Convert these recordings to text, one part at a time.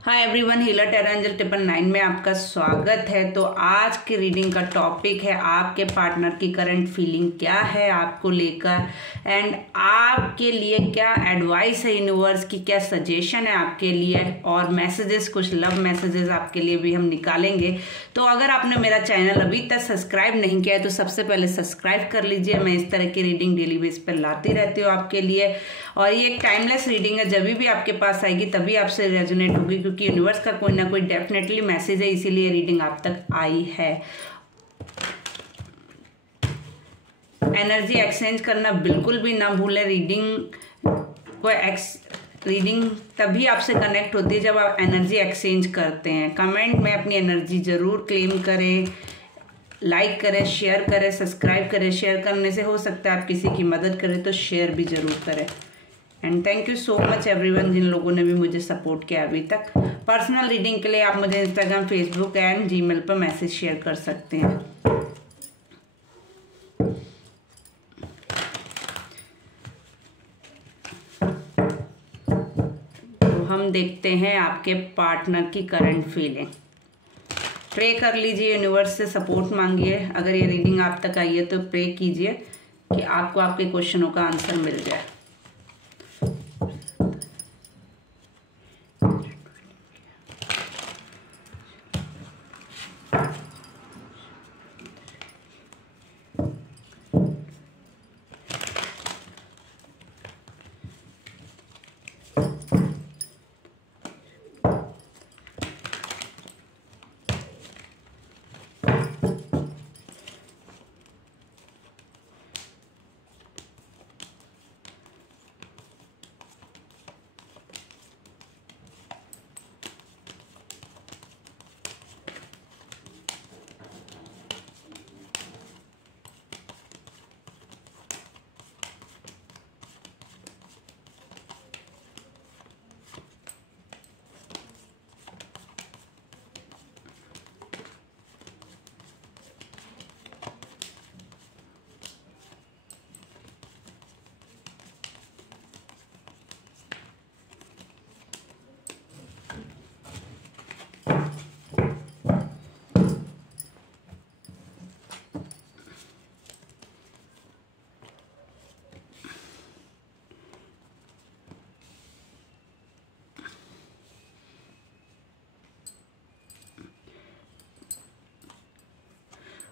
Hi everyone, healer टेरा angel 999 में आपका स्वागत है। तो आज के रीडिंग का टॉपिक है आपके पार्टनर की करंट फीलिंग क्या है आपको लेकर, एंड आपके लिए क्या एडवाइस है यूनिवर्स की, क्या सजेशन है आपके लिए, और मैसेजेस, कुछ लव मैसेजेस आपके लिए भी हम निकालेंगे। तो अगर आपने मेरा चैनल अभी तक सब्सक्राइब नहीं किया है तो सबसे पहले सब्सक्राइब कर लीजिए। मैं इस तरह की रीडिंग डेली बेस पर लाती रहती हूँ आपके लिए, और ये एक टाइमलेस रीडिंग है। जब भी आपके पास आएगी तभी आपसे रेजोनेट होगी, क्योंकि यूनिवर्स का कोई ना कोई डेफिनेटली मैसेज है, इसीलिए रीडिंग आप तक आई है। एनर्जी एक्सचेंज करना बिल्कुल भी ना भूलें। रीडिंग तभी आपसे कनेक्ट होती है जब आप एनर्जी एक्सचेंज करते हैं। कमेंट में अपनी एनर्जी जरूर क्लेम करें, लाइक करें, शेयर करें, सब्सक्राइब करें। शेयर करने से हो सकता है आप किसी की मदद करें, तो शेयर भी जरूर करें। And thank you so much everyone, जिन लोगों ने भी मुझे सपोर्ट किया अभी तक। पर्सनल रीडिंग के लिए आप मुझे इंस्टाग्राम, फेसबुक एंड जीमेल पर मैसेज शेयर कर सकते हैं। तो हम देखते हैं आपके पार्टनर की करंट फीलिंग। प्रे कर लीजिए, यूनिवर्स से सपोर्ट मांगिए। अगर ये रीडिंग आप तक आई है तो प्रे कीजिए कि आपको आपके क्वेश्चनों का आंसर मिल जाए।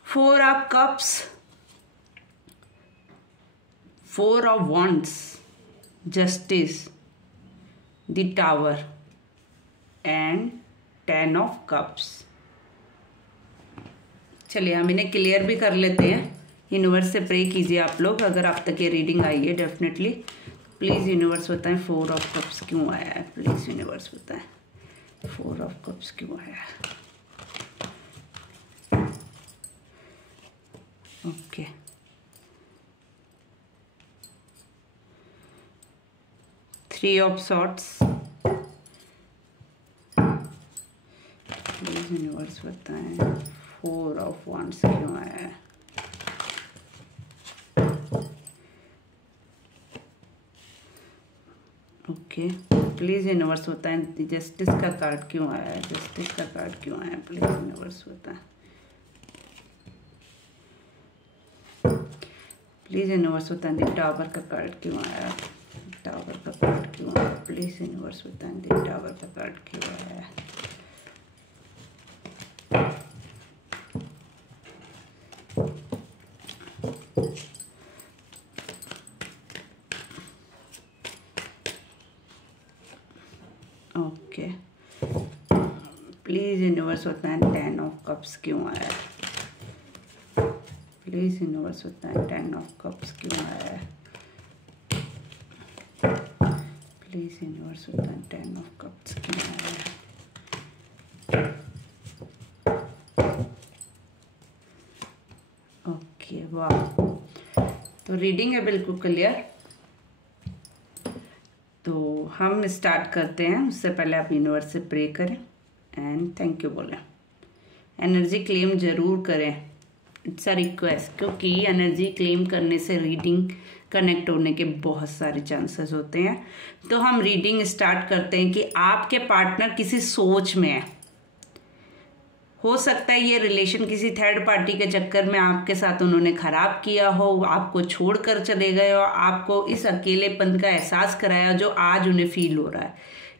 Four of Cups, Four of Wands, Justice, the Tower and 10 of Cups। चलिए हम इन्हें क्लियर भी कर लेते हैं। यूनिवर्स से प्रे कीजिए आप लोग, अगर आप तक ये रीडिंग आई है डेफिनेटली। प्लीज़ यूनिवर्स बताएं 4 ऑफ कप्स क्यों आया है। प्लीज़ यूनिवर्स बताएं 4 ऑफ कप्स क्यों आया है। Okay, three of swords. Please universe बताएं 4 ऑफ वांड्स क्यों आया है। ओके, प्लीज यूनिवर्स बताएं जस्टिस का कार्ड क्यों आया है। जस्टिस का कार्ड क्यों आया है, प्लीज यूनिवर्स बताएं। प्लीज यूनिवर्स बताएं द टावर का कार्ड क्यों आया। टावर का कार्ड क्यों आया, प्लीज यूनिवर्स बताएं द टावर का कार्ड क्यों आया। ओके, प्लीज यूनिवर्स बताएं 10 ऑफ कप्स क्यों आया। प्लीज यूनिवर्स बताएं 10 ऑफ कप्स क्यों आया है। प्लीज यूनिवर्स बताएं 10 ऑफ कप्स क्यों आया है। ओके, वाह, तो रीडिंग है बिल्कुल क्लियर। तो हम स्टार्ट करते हैं। उससे पहले आप यूनिवर्स से प्रे करें एंड थैंक यू बोलें। एनर्जी क्लेम जरूर करें, इट्स अ रिक्वेस्ट, क्योंकि एनर्जी क्लेम करने से रीडिंग कनेक्ट होने के बहुत सारे चांसेस होते हैं। तो हम रीडिंग स्टार्ट करते हैं कि आपके पार्टनर किसी सोच में है। हो सकता है ये रिलेशन किसी थर्ड पार्टी के चक्कर में आपके साथ उन्होंने खराब किया हो, आपको छोड़कर चले गए हो, आपको इस अकेलेपन का एहसास कराया जो आज उन्हें फील हो रहा है।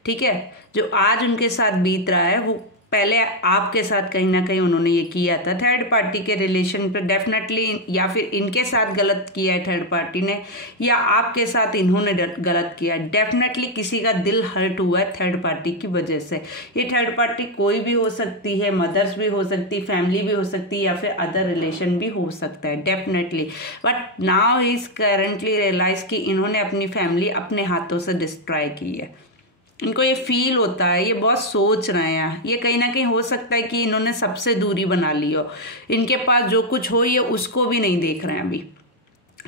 ठीक है, जो आज उनके साथ बीत रहा है वो पहले आपके साथ कहीं ना कहीं उन्होंने ये किया था। थर्ड पार्टी के रिलेशन पे डेफिनेटली, या फिर इनके साथ गलत किया है थर्ड पार्टी ने, या आपके साथ इन्होंने गलत किया है। डेफिनेटली किसी का दिल हर्ट हुआ है थर्ड पार्टी की वजह से। ये थर्ड पार्टी कोई भी हो सकती है, मदर्स भी हो सकती, फैमिली भी हो सकती है, या फिर अदर रिलेशन भी हो सकता है definitely. But now he is currently realize कि इन्होंने अपनी फैमिली अपने हाथों से डिस्ट्रॉय की है। इनको ये फील होता है, ये बहुत सोच रहे हैं। ये कहीं ना कहीं हो सकता है कि इन्होंने सबसे दूरी बना ली हो, इनके पास जो कुछ हो ये उसको भी नहीं देख रहे हैं अभी।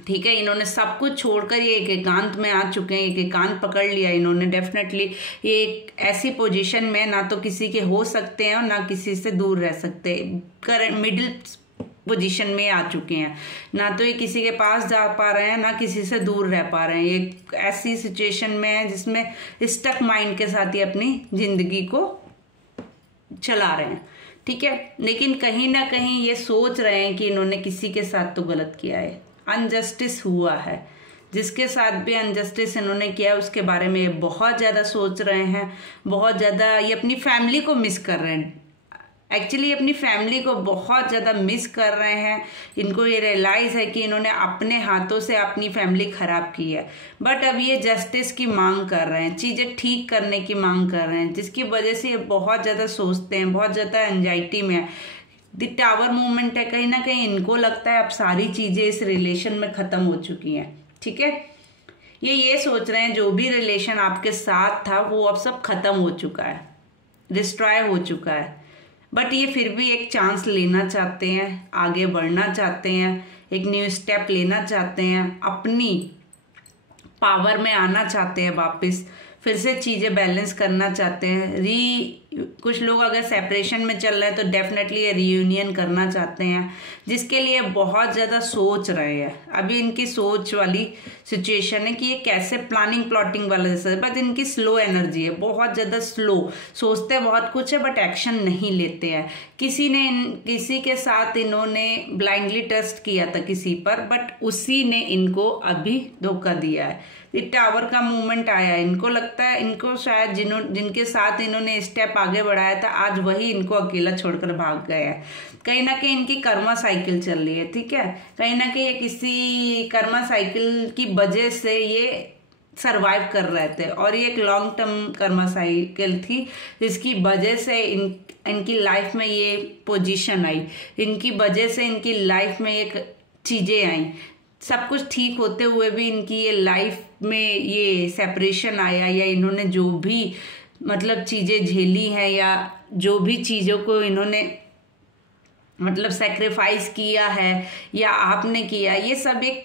ठीक है, इन्होंने सब कुछ छोड़कर ये एक एकांत में आ चुके हैं, एक एकांत पकड़ लिया इन्होंने। डेफिनेटली ये एक ऐसी पोजीशन में ना तो किसी के हो सकते हैं और ना किसी से दूर रह सकते, करंट मिडिल पोजीशन में आ चुके हैं। ना तो ये किसी के पास जा पा रहे हैं, ना किसी से दूर रह पा रहे हैं। ये ऐसी सिचुएशन में है जिसमें स्टक माइंड के साथ ही अपनी जिंदगी को चला रहे हैं। ठीक है, लेकिन कहीं ना कहीं ये सोच रहे हैं कि इन्होंने किसी के साथ तो गलत किया है, अनजस्टिस हुआ है। जिसके साथ भी अनजस्टिस इन्होंने किया है उसके बारे में ये बहुत ज़्यादा सोच रहे हैं, बहुत ज़्यादा ये अपनी फैमिली को मिस कर रहे हैं। एक्चुअली अपनी फैमिली को बहुत ज़्यादा मिस कर रहे हैं। इनको ये रियलाइज़ है कि इन्होंने अपने हाथों से अपनी फैमिली ख़राब की है। बट अब ये जस्टिस की मांग कर रहे हैं, चीज़ें ठीक करने की मांग कर रहे हैं, जिसकी वजह से ये बहुत ज़्यादा सोचते हैं, बहुत ज़्यादा एंजाइटी में है। द टावर मूवमेंट है, कहीं ना कहीं इनको लगता है अब सारी चीज़ें इस रिलेशन में ख़त्म हो चुकी हैं। ठीक है, ये सोच रहे हैं जो भी रिलेशन आपके साथ था वो अब सब ख़त्म हो चुका है, डिस्ट्रॉय हो चुका है। बट ये फिर भी एक चांस लेना चाहते हैं, आगे बढ़ना चाहते हैं, एक न्यू स्टेप लेना चाहते हैं, अपनी पावर में आना चाहते हैं, वापस फिर से चीज़ें बैलेंस करना चाहते हैं। कुछ लोग अगर सेपरेशन में चल रहे हैं तो डेफिनेटली ये रीयूनियन करना चाहते हैं, जिसके लिए बहुत ज़्यादा सोच रहे हैं। अभी इनकी सोच वाली सिचुएशन है कि ये कैसे प्लानिंग प्लॉटिंग वाला जैसा है, बट इनकी स्लो एनर्जी है, बहुत ज़्यादा स्लो। सोचते बहुत कुछ है बट एक्शन नहीं लेते हैं। किसी के साथ इन्होंने ब्लाइंडली ट्रस्ट किया था किसी पर, बट उसी ने इनको अभी धोखा दिया है। टावर का मूवमेंट आया, इनको लगता है इनको शायद जिनके साथ इन्होंने स्टेप आगे बढ़ाया था आज वही इनको अकेला छोड़कर भाग गए हैं। कहीं ना कहीं इनकी कर्मा साइकिल चल रही है। ठीक है, कहीं ना कहीं ये किसी कर्मा साइकिल की वजह से ये सरवाइव कर रहे थे, और ये एक लॉन्ग टर्म कर्मा साइकिल थी जिसकी वजह से इनकी लाइफ में ये पोजीशन आई, इनकी वजह से इनकी लाइफ में एक चीजें आई। सब कुछ ठीक होते हुए भी इनकी ये लाइफ में ये सेपरेशन आया, या इन्होंने जो भी मतलब चीज़ें झेली हैं, या जो भी चीज़ों को इन्होंने मतलब सेक्रीफाइस किया है या आपने किया, ये सब एक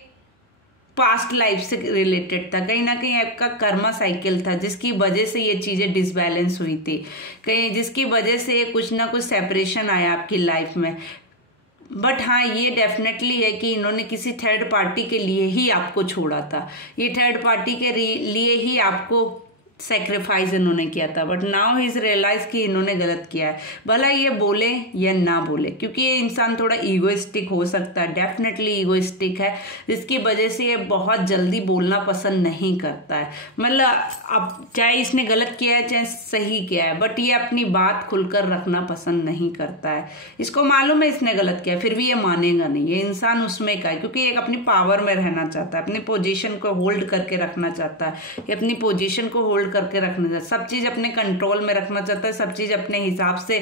पास्ट लाइफ से रिलेटेड था। कहीं ना कहीं आपका कर्मा साइकिल था जिसकी वजह से ये चीज़ें डिसबैलेंस हुई थी, कहीं जिसकी वजह से कुछ ना कुछ सेपरेशन आया आपकी लाइफ में। बट हाँ, ये डेफिनेटली है कि इन्होंने किसी थर्ड पार्टी के लिए ही आपको छोड़ा था, ये थर्ड पार्टी के लिए ही आपको सेक्रीफाइस इन्होंने किया था। But now he is realize कि इन्होंने गलत किया है, भला ये बोले या ना बोले, क्योंकि ये इंसान थोड़ा ईगोइस्टिक हो सकता है, डेफिनेटली ईगोइस्टिक है, जिसकी वजह से ये बहुत जल्दी बोलना पसंद नहीं करता है। मतलब अब चाहे इसने गलत किया है चाहे सही किया है, बट ये अपनी बात खुलकर रखना पसंद नहीं करता है। इसको मालूम है इसने गलत किया, फिर भी ये मानेगा नहीं। ये इंसान उसमें का है क्योंकि ये अपनी पावर में रहना चाहता है, अपनी पोजीशन को होल्ड करके रखना चाहता है, ये अपनी पोजीशन को होल्ड करके रखना चाहता है, सब चीज अपने कंट्रोल में रखना चाहता है, सब चीज अपने हिसाब से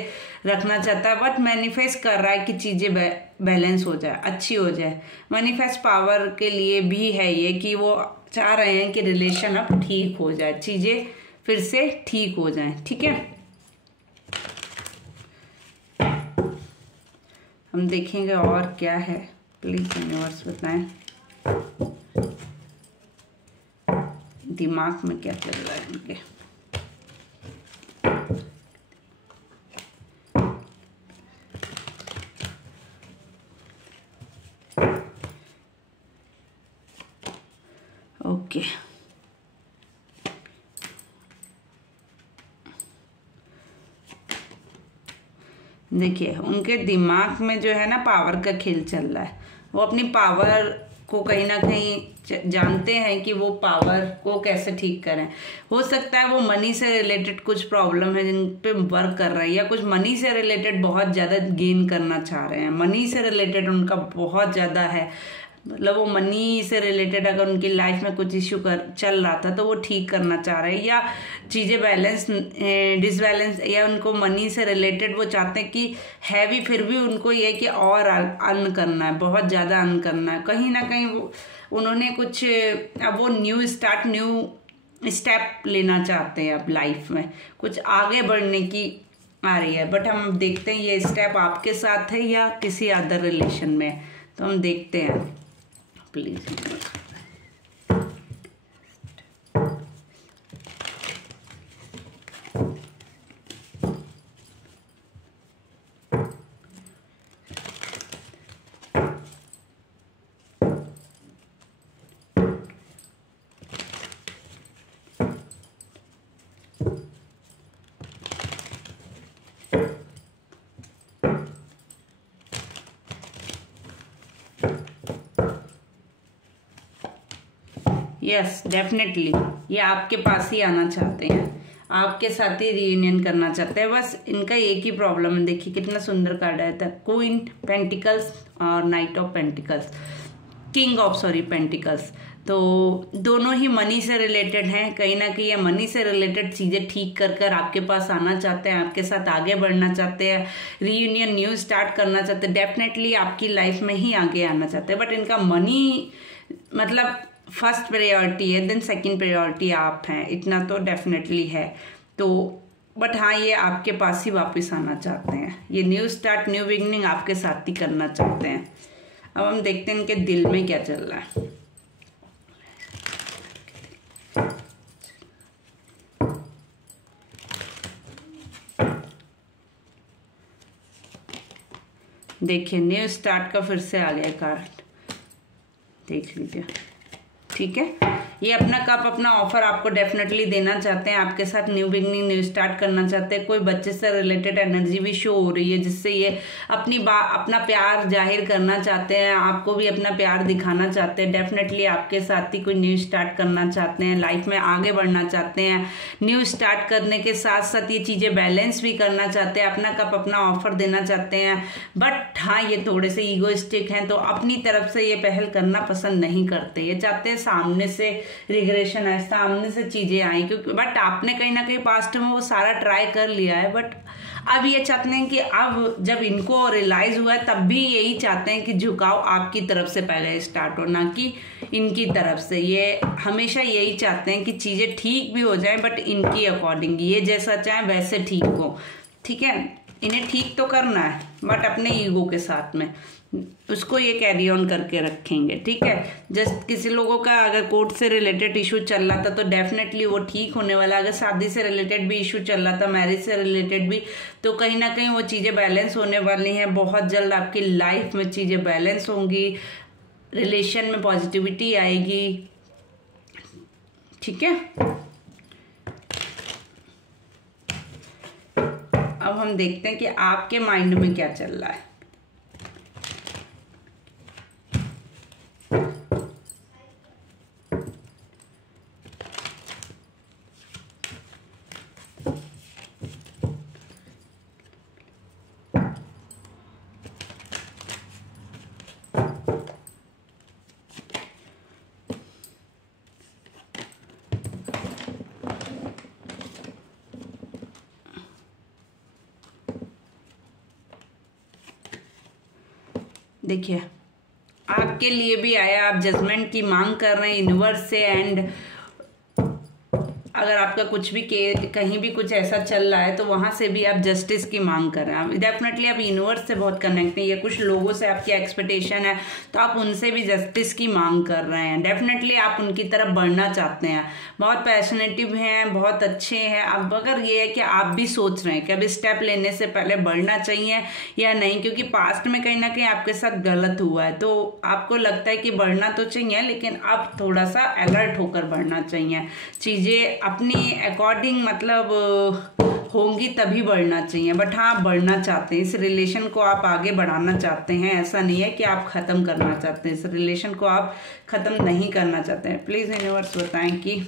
रखना चाहता है। बट मैनिफेस्ट कर रहा है कि चीजें बैलेंस हो जाए, अच्छी हो जाए। मैनिफेस्ट पावर के लिए भी है ये कि वो चाह रहे हैं कि रिलेशन अब ठीक हो जाए, चीजें फिर से ठीक हो जाए। ठीक है, हम देखेंगे और क्या है, प्लीज यूनिवर्स बताएं दिमाग में क्या चल रहा है इनके। देखिए उनके दिमाग में जो है ना पावर का खेल चल रहा है। वो अपनी पावर को कहीं ना कहीं जानते हैं कि वो पावर को कैसे ठीक करें। हो सकता है वो मनी से रिलेटेड कुछ प्रॉब्लम है जिन पे वर्क कर रहे हैं, या कुछ मनी से रिलेटेड बहुत ज़्यादा गेन करना चाह रहे हैं। मनी से रिलेटेड उनका बहुत ज़्यादा है, मतलब वो मनी से रिलेटेड अगर उनकी लाइफ में कुछ इश्यू चल रहा था तो वो ठीक करना चाह रहे हैं, या चीज़ें बैलेंस डिसबैलेंस, या उनको मनी से रिलेटेड वो चाहते हैं कि है भी, फिर भी उनको ये कि और अर्न करना है, बहुत ज़्यादा अर्न करना है। कहीं ना कहीं वो उन्होंने कुछ अब वो न्यू स्टेप लेना चाहते हैं, अब लाइफ में कुछ आगे बढ़ने की आ रही है। बट हम देखते हैं ये स्टेप आपके साथ है या किसी अदर रिलेशन में है, तो हम देखते हैं प्लीज। यस डेफिनेटली ये आपके पास ही आना चाहते हैं, आपके साथ ही रियूनियन करना चाहते हैं। बस इनका एक ही प्रॉब्लम है। देखिए कितना सुंदर कार्ड आया था, क्वीन पेंटिकल्स और night of pentacles, king of pentacles. तो दोनों ही मनी से रिलेटेड हैं। कहीं ना कहीं ये मनी से रिलेटेड चीज़ें ठीक कर कर आपके पास आना चाहते हैं, आपके साथ आगे बढ़ना चाहते हैं, रीयूनियन न्यू स्टार्ट करना चाहते हैं, डेफिनेटली आपकी लाइफ में ही आगे आना चाहते हैं। बट इनका मनी मतलब फर्स्ट प्रायोरिटी है, देन सेकंड प्रायोरिटी आप हैं, इतना तो डेफिनेटली है। तो बट हाँ ये आपके पास ही वापस आना चाहते हैं, ये न्यू स्टार्ट न्यू बिगनिंग आपके साथ ही करना चाहते हैं। अब हम देखते हैं इनके दिल में क्या चल रहा है। देखिए न्यू स्टार्ट का फिर से आ गया कार्ड, देख लीजिए। ठीक है, ये अपना कप अपना ऑफर आपको डेफिनेटली देना चाहते हैं, आपके साथ न्यू बिगनिंग न्यू स्टार्ट करना चाहते हैं। कोई बच्चे से रिलेटेड एनर्जी भी शो हो रही है जिससे ये अपना प्यार जाहिर करना चाहते हैं, आपको भी अपना प्यार दिखाना चाहते हैं। डेफिनेटली आपके साथ ही कोई न्यू स्टार्ट करना चाहते हैं, लाइफ में आगे बढ़ना चाहते हैं। न्यू स्टार्ट करने के साथ साथ ये चीज़ें बैलेंस भी करना चाहते हैं, अपना कप अपना ऑफर देना चाहते हैं। बट हाँ ये थोड़े से ईगोइस्टिक हैं, तो अपनी तरफ से ये पहल करना पसंद नहीं करते। ये चाहते हैं सामने से रिग्रेशन है, सामने से चीजें आई, क्योंकि बट आपने कहीं ना कहीं पास्ट में वो सारा ट्राई कर लिया है। बट अब ये चाहते हैं कि अब जब इनको रियलाइज हुआ है तब भी यही चाहते हैं कि झुकाव आपकी तरफ से पहले स्टार्ट हो, ना कि इनकी तरफ से। ये हमेशा यही चाहते हैं कि चीजें ठीक भी हो जाए बट इनकी अकॉर्डिंग, ये जैसा चाहे वैसे ठीक हो। ठीक है, इन्हें ठीक तो करना है बट अपने ईगो के साथ में उसको ये कैरी ऑन करके रखेंगे। ठीक है, जस्ट किसी लोगों का अगर कोर्ट से रिलेटेड इशू चल रहा था तो डेफिनेटली वो ठीक होने वाला। अगर शादी से रिलेटेड भी इशू चल रहा था, मैरिज से रिलेटेड भी, तो कहीं ना कहीं वो चीज़ें बैलेंस होने वाली हैं। बहुत जल्द आपकी लाइफ में चीज़ें बैलेंस होंगी, रिलेशन में पॉजिटिविटी आएगी। ठीक है, अब हम देखते हैं कि आपके माइंड में क्या चल रहा है। देखिए आपके लिए भी आया, आप जजमेंट की मांग कर रहे हैं यूनिवर्स से। एंड अगर आपका कुछ भी कहीं भी कुछ ऐसा चल रहा है तो वहां से भी आप जस्टिस की मांग कर रहे हैं। डेफिनेटली आप यूनिवर्स से बहुत कनेक्ट है, या कुछ लोगों से आपकी एक्सपेक्टेशन है तो आप उनसे भी जस्टिस की मांग कर रहे हैं। डेफिनेटली आप उनकी तरफ बढ़ना चाहते हैं, बहुत पैशनेटिव हैं, बहुत अच्छे हैं। अब अगर ये है कि आप भी सोच रहे हैं कि अब स्टेप लेने से पहले बढ़ना चाहिए या नहीं, क्योंकि पास्ट में कहीं ना कहीं आपके साथ गलत हुआ है, तो आपको लगता है कि बढ़ना तो चाहिए लेकिन अब थोड़ा सा अलर्ट होकर बढ़ना चाहिए। चीजें अपनी अकॉर्डिंग मतलब होंगी तभी बढ़ना चाहिए। बट हाँ, आप बढ़ना चाहते हैं, इस रिलेशन को आप आगे बढ़ाना चाहते हैं, ऐसा नहीं है कि आप ख़त्म करना चाहते हैं, इस रिलेशन को आप ख़त्म नहीं करना चाहते हैं। प्लीज़ यूनिवर्स बताएं कि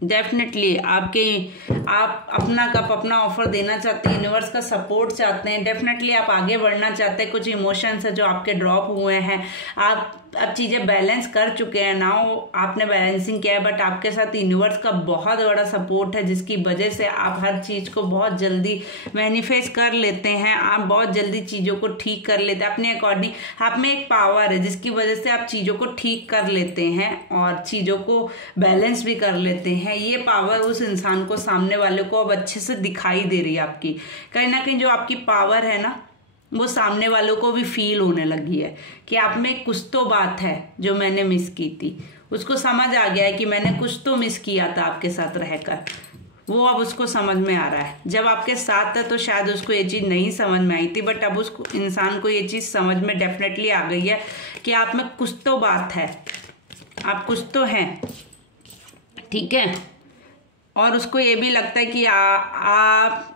डेफिनेटली आप अपना कप अपना ऑफर देना चाहते हैं, यूनिवर्स का सपोर्ट चाहते हैं, डेफिनेटली आप आगे बढ़ना चाहते हैं। कुछ इमोशंस है जो आपके ड्रॉप हुए हैं, आप अब चीज़ें बैलेंस कर चुके हैं, नाउ आपने बैलेंसिंग किया है, बट आपके साथ यूनिवर्स का बहुत बड़ा सपोर्ट है जिसकी वजह से आप हर चीज़ को बहुत जल्दी मैनिफेस्ट कर लेते हैं, आप बहुत जल्दी चीज़ों को ठीक कर लेते हैं अपने अकॉर्डिंग। आप में एक पावर है जिसकी वजह से आप चीज़ों को ठीक कर लेते हैं और चीज़ों को बैलेंस भी कर लेते हैं। ये पावर उस इंसान को, सामने वाले को अब अच्छे से दिखाई दे रही है आपकी। कहीं ना कहीं जो आपकी पावर है ना, वो सामने वालों को भी फील होने लगी है कि आप में कुछ तो बात है जो मैंने मिस की थी। उसको समझ आ गया है कि मैंने कुछ तो मिस किया था आपके साथ रहकर, वो अब उसको समझ में आ रहा है। जब आपके साथ था तो शायद उसको ये चीज़ नहीं समझ में आई थी, बट अब उसको, इंसान को ये चीज़ समझ में डेफिनेटली आ गई है कि आप में कुछ तो बात है, आप कुछ तो हैं, ठीक है। और उसको ये भी लगता है कि आप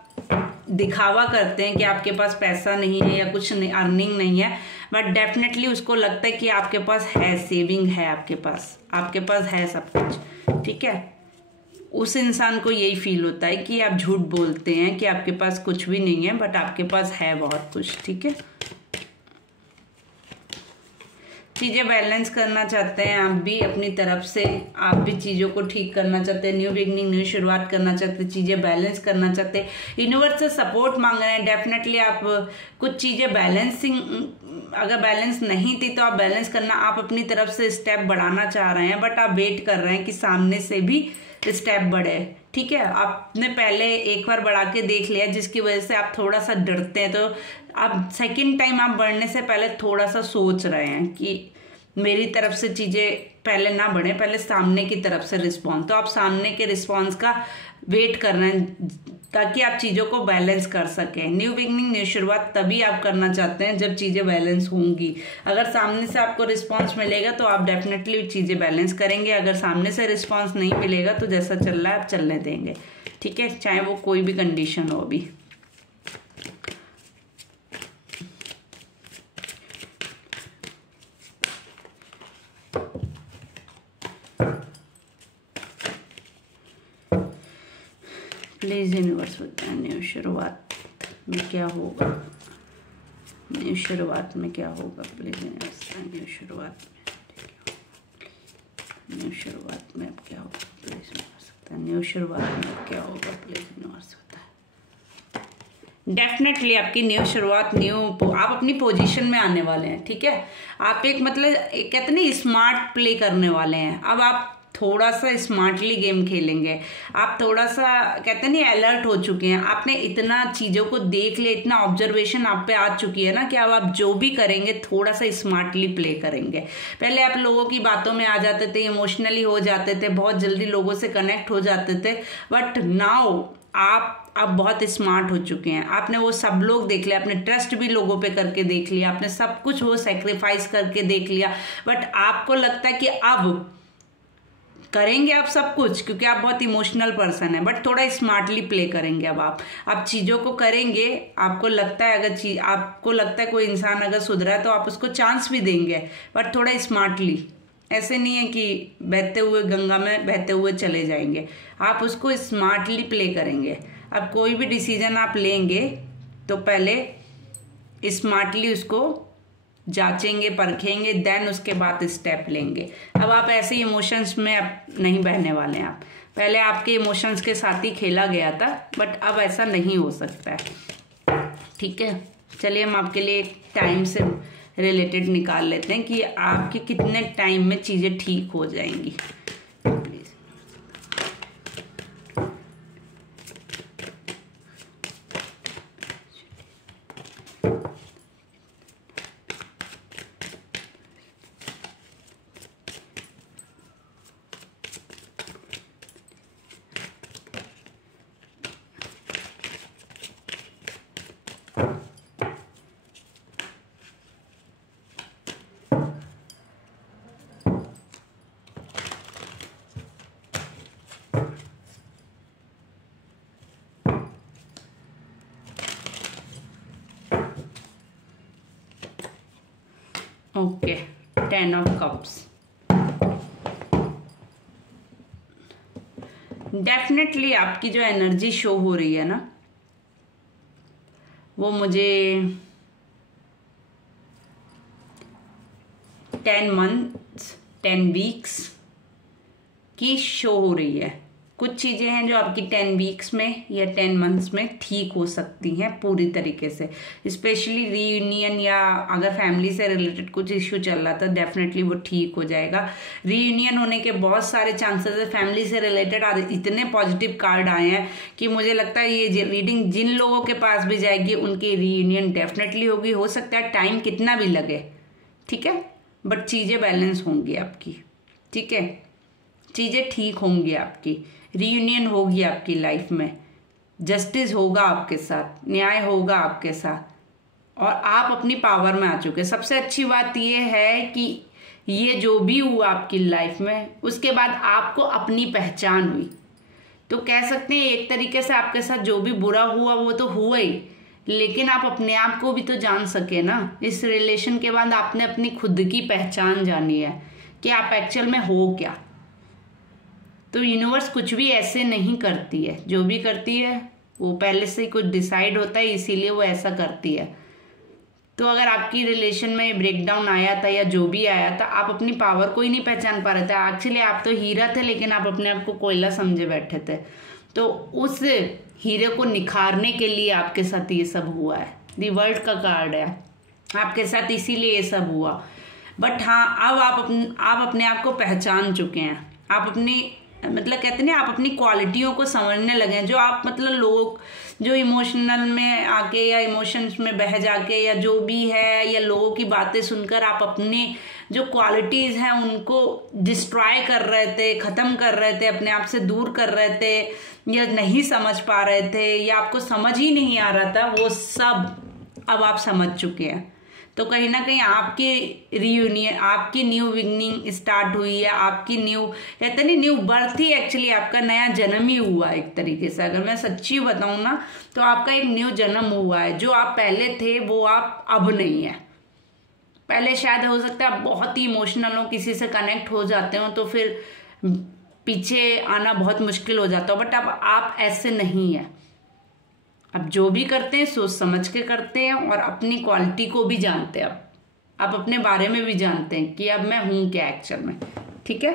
दिखावा करते हैं कि आपके पास पैसा नहीं है या कुछ अर्निंग नहीं है, बट डेफिनेटली उसको लगता है कि आपके पास है, सेविंग है, आपके पास है सब कुछ, ठीक है। उस इंसान को यही फील होता है कि आप झूठ बोलते हैं कि आपके पास कुछ भी नहीं है, बट आपके पास है बहुत कुछ, ठीक है। चीज़ें बैलेंस करना चाहते हैं आप भी अपनी तरफ से, आप भी चीज़ों को ठीक करना चाहते हैं, न्यू बिगनिंग, न्यू शुरुआत करना चाहते हैं, चीज़ें बैलेंस करना चाहते हैं, यूनिवर्स से सपोर्ट मांग रहे हैं। डेफिनेटली आप कुछ चीज़ें बैलेंसिंग, अगर बैलेंस नहीं थी तो आप बैलेंस करना, आप अपनी तरफ से स्टेप बढ़ाना चाह रहे हैं, बट आप वेट कर रहे हैं कि सामने से भी स्टेप बढ़े, ठीक है। आपने पहले एक बार बढ़ा के देख लिया जिसकी वजह से आप थोड़ा सा डरते हैं, तो आप सेकंड टाइम आप बढ़ने से पहले थोड़ा सा सोच रहे हैं कि मेरी तरफ से चीज़ें पहले ना बढ़े, पहले सामने की तरफ से रिस्पॉन्स। तो आप सामने के रिस्पॉन्स का वेट कर रहे हैं ताकि आप चीज़ों को बैलेंस कर सकें। न्यू बिगनिंग, न्यू शुरुआत तभी आप करना चाहते हैं जब चीज़ें बैलेंस होंगी। अगर सामने से आपको रिस्पॉन्स मिलेगा तो आप डेफिनेटली चीज़ें बैलेंस करेंगे, अगर सामने से रिस्पॉन्स नहीं मिलेगा तो जैसा चल रहा है आप चलने देंगे, ठीक है, चाहे वो कोई भी कंडीशन हो अभी। प्लीज़ यूनिवर्स बताएं न्यू शुरुआत में क्या होगा, न्यू शुरुआत में क्या होगा। प्लीज़ यूनिवर्स बताएं न्यू शुरुआत में, न्यू शुरुआत में अब क्या होगा। प्लीज़ यूनिवर्स बताएं न्यू शुरुआत में अब क्या होगा। प्लीज़ यूनिवर्स बताएं। डेफिनेटली आपकी न्यू शुरुआत, आप अपनी पोजीशन में आने वाले हैं, ठीक है। आप एक मतलब कहते नहीं स्मार्ट प्ले करने वाले हैं। अब आप थोड़ा सा स्मार्टली गेम खेलेंगे, आप थोड़ा सा कहते नहीं अलर्ट हो चुके हैं, आपने इतना चीज़ों को देख लिया, इतना ऑब्जर्वेशन आप पे आ चुकी है ना कि अब आप जो भी करेंगे थोड़ा सा स्मार्टली प्ले करेंगे। पहले आप लोगों की बातों में आ जाते थे, इमोशनली हो जाते थे, बहुत जल्दी लोगों से कनेक्ट हो जाते थे, बट नाउ आप अब बहुत स्मार्ट हो चुके हैं। आपने वो सब लोग देख लिया, आपने ट्रस्ट भी लोगों पे करके देख लिया, आपने सब कुछ वो सेक्रीफाइस करके देख लिया, बट आपको लगता है कि अब करेंगे आप सब कुछ, क्योंकि आप बहुत इमोशनल पर्सन है, बट थोड़ा स्मार्टली प्ले करेंगे। अब आप चीज़ों को करेंगे। आपको लगता है आपको लगता है कोई इंसान अगर सुधरा है तो आप उसको चांस भी देंगे, बट थोड़ा स्मार्टली। ऐसे नहीं है कि बहते हुए गंगा में बहते हुए चले जाएंगे, आप उसको स्मार्टली प्ले करेंगे। अब कोई भी डिसीजन आप लेंगे तो पहले स्मार्टली उसको जांचेंगे, परखेंगे, देन उसके बाद स्टेप लेंगे। अब आप ऐसे इमोशंस में अब नहीं बहने वाले हैं। आप पहले आपके इमोशंस के साथ ही खेला गया था, बट अब ऐसा नहीं हो सकता है, ठीक है। चलिए हम आपके लिए एक टाइम से रिलेटेड निकाल लेते हैं कि आपके कितने टाइम में चीज़ें ठीक हो जाएंगी। Okay, 10 of cups. डेफिनेटली आपकी जो एनर्जी शो हो रही है ना, वो मुझे 10 मंथ्स 10 वीक्स की शो हो रही है। कुछ चीज़ें हैं जो आपकी 10 वीक्स में या 10 मंथ्स में ठीक हो सकती हैं पूरी तरीके से। स्पेशली रीयूनियन या अगर फैमिली से रिलेटेड कुछ इश्यू चल रहा था, डेफिनेटली वो ठीक हो जाएगा। रीयूनियन होने के बहुत सारे चांसेस है। फैमिली से रिलेटेड इतने पॉजिटिव कार्ड आए हैं कि मुझे लगता है ये रीडिंग जिन लोगों के पास भी जाएगी उनकी रीयूनियन डेफिनेटली होगी। हो सकता है टाइम कितना भी लगे, ठीक है, बट चीज़ें बैलेंस होंगी आपकी, ठीक है, चीज़ें ठीक होंगी आपकी, रीयूनियन होगी आपकी लाइफ में, जस्टिस होगा आपके साथ, न्याय होगा आपके साथ, और आप अपनी पावर में आ चुके। सबसे अच्छी बात यह है कि ये जो भी हुआ आपकी लाइफ में, उसके बाद आपको अपनी पहचान हुई। तो कह सकते हैं एक तरीके से आपके साथ जो भी बुरा हुआ वो तो हुआ ही, लेकिन आप अपने आप को भी तो जान सके ना। इस रिलेशन के बाद आपने अपनी खुद की पहचान जानी है कि आप एक्चुअल में हो क्या। तो यूनिवर्स कुछ भी ऐसे नहीं करती है, जो भी करती है वो पहले से ही कुछ डिसाइड होता है, इसीलिए वो ऐसा करती है। तो अगर आपकी रिलेशन में ब्रेकडाउन आया था या जो भी आया था, आप अपनी पावर को ही नहीं पहचान पा रहे थे। एक्चुअली आप तो हीरा थे, लेकिन आप अपने आप को कोयला समझे बैठे थे। तो उस हीरे को निखारने के लिए आपके साथ ये सब हुआ है। दी वर्ल्ड का कार्ड है आपके साथ, इसीलिए ये सब हुआ। बट हाँ, अब आप अपने आप को पहचान चुके हैं। आप अपनी मतलब कहते हैं ना, आप अपनी क्वालिटियों को समझने लगे हैं। जो आप मतलब लोग जो इमोशनल में आके या इमोशंस में बह जाके या जो भी है, या लोगों की बातें सुनकर आप अपने जो क्वालिटीज हैं उनको डिस्ट्रॉय कर रहे थे, खत्म कर रहे थे, अपने आप से दूर कर रहे थे, या नहीं समझ पा रहे थे, या आपको समझ ही नहीं आ रहा था, वो सब अब आप समझ चुके हैं। तो कहीं ना कहीं आपकी रीयूनियन, आपकी न्यू बिगनिंग स्टार्ट हुई है। आपकी न्यू कहते नहीं, न्यू बर्थ ही एक्चुअली आपका नया जन्म ही हुआ एक तरीके से। अगर मैं सच्ची बताऊं ना, तो आपका एक न्यू जन्म हुआ है। जो आप पहले थे वो आप अब नहीं है। पहले शायद हो सकता है आप बहुत ही इमोशनल हो, किसी से कनेक्ट हो जाते हो तो फिर पीछे आना बहुत मुश्किल हो जाता हो, बट अब आप ऐसे नहीं है। अब जो भी करते हैं सोच समझ के करते हैं, और अपनी क्वालिटी को भी जानते हैं। अब आप अपने बारे में भी जानते हैं कि अब मैं हूं क्या एक्चुअल में, ठीक है।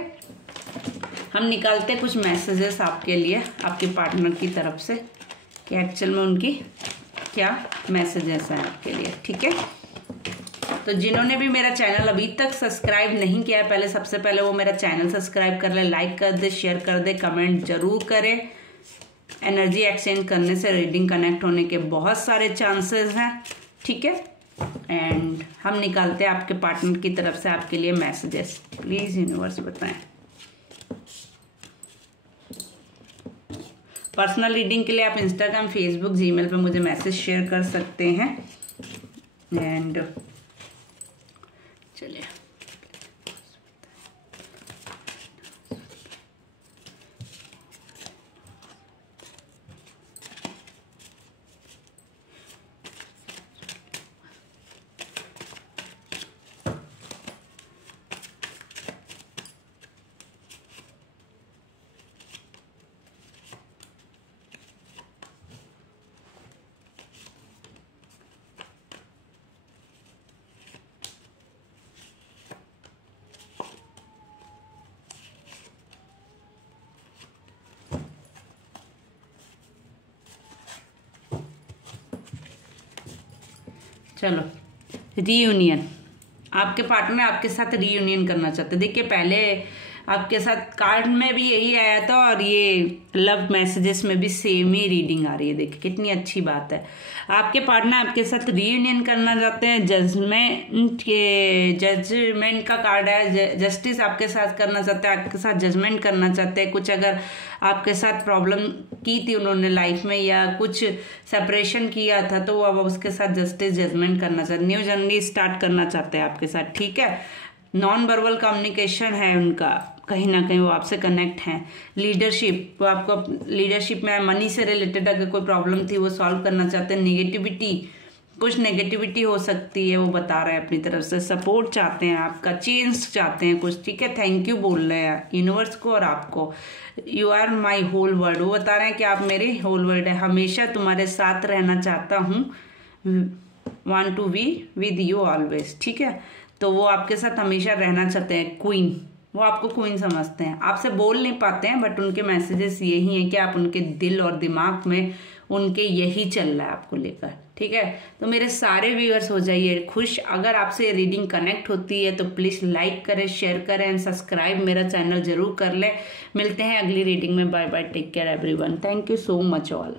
हम निकालते हैं कुछ मैसेजेस आपके लिए, आपके पार्टनर की तरफ से, कि एक्चुअल में उनकी क्या मैसेजेस हैं आपके लिए, ठीक है। तो जिन्होंने भी मेरा चैनल अभी तक सब्सक्राइब नहीं किया है, पहले सबसे पहले वो मेरा चैनल सब्सक्राइब कर ले, लाइक कर दे, शेयर कर दे, कमेंट जरूर करें। एनर्जी एक्सचेंज करने से रीडिंग कनेक्ट होने के बहुत सारे चांसेस हैं, ठीक है। एंड हम निकालते हैं आपके पार्टनर की तरफ से आपके लिए मैसेजेस। प्लीज यूनिवर्स बताएं। पर्सनल रीडिंग के लिए आप इंस्टाग्राम, फेसबुक, जीमेल पे मुझे मैसेज शेयर कर सकते हैं। एंड चलिए चलो, रीयूनियन। आपके पार्टनर आपके साथ रीयूनियन करना चाहते। देखिए पहले आपके साथ कार्ड में भी यही आया था, और ये लव मैसेजेस में भी सेम ही रीडिंग आ रही है। देखिए कितनी अच्छी बात है। आपके पार्टनर आपके साथ रीयूनियन करना चाहते हैं। जजमेंट का कार्ड है, जस्टिस आपके साथ करना चाहते हैं, आपके साथ जजमेंट करना चाहते हैं। कुछ अगर आपके साथ प्रॉब्लम की थी उन्होंने लाइफ में, या कुछ सेपरेशन किया था, तो वो अब उसके साथ जस्टिस जजमेंट करना चाहते, न्यू जर्नी स्टार्ट करना चाहते हैं आपके साथ, ठीक है। नॉन वर्बल कम्युनिकेशन है उनका, कहीं ना कहीं वो आपसे कनेक्ट हैं। लीडरशिप, वो आपको लीडरशिप में मनी से रिलेटेड अगर कोई प्रॉब्लम थी वो सॉल्व करना चाहते हैं। नेगेटिविटी कुछ नेगेटिविटी हो सकती है, वो बता रहे हैं अपनी तरफ से, सपोर्ट चाहते हैं आपका, चेंज चाहते हैं कुछ, ठीक है। थैंक यू बोल रहे हैं यूनिवर्स को और आपको। You are my whole world, वो बता रहे हैं कि आप मेरे होल वर्ल्ड है, हमेशा तुम्हारे साथ रहना चाहता हूँ, want to be with you always, ठीक है। तो वो आपके साथ हमेशा रहना चाहते हैं। क्वीन, वो आपको क्वीन समझते हैं, आपसे बोल नहीं पाते हैं, बट उनके मैसेजेस यही हैं कि आप उनके दिल और दिमाग में उनके यही चल रहा है आपको लेकर, ठीक है। तो मेरे सारे व्यूअर्स हो जाइए खुश। अगर आपसे रीडिंग कनेक्ट होती है तो प्लीज़ लाइक करें, शेयर करें एंड सब्सक्राइब मेरा चैनल जरूर कर लें। मिलते हैं अगली रीडिंग में। Bye bye, take care everyone, thank you so much all.